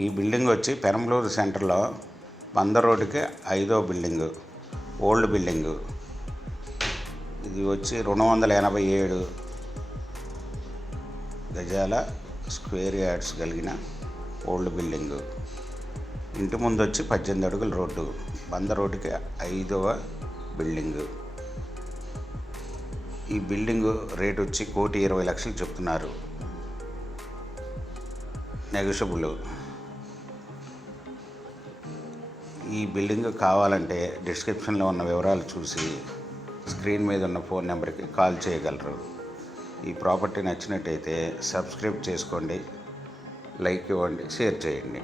ఈ బిల్డింగ్ వచ్చి పెరంబలూరు సెంటర్లో బంద రోడ్డుకి 5వ బిల్డింగు, ఓల్డ్ బిల్డింగు. ఇది వచ్చి 287 గజాల స్క్వేర్ యార్డ్స్ కలిగిన ఓల్డ్ బిల్డింగు. ఇంటి ముందు వచ్చి 18 అడుగుల రోడ్డు, బంద రోడ్డుకి 5వ బిల్డింగు. ఈ బిల్డింగు రేటు వచ్చి 1,20,00,000 చెప్తున్నారు, నెగోషియబుల్. ఈ బిల్డింగ్ కావాలంటే డిస్క్రిప్షన్లో ఉన్న వివరాలు చూసి స్క్రీన్ మీద ఉన్న ఫోన్ నెంబర్కి కాల్ చేయగలరు. ఈ ప్రాపర్టీ నచ్చినట్టయితే సబ్స్క్రైబ్ చేసుకోండి, లైక్ ఇవ్వండి, షేర్ చేయండి.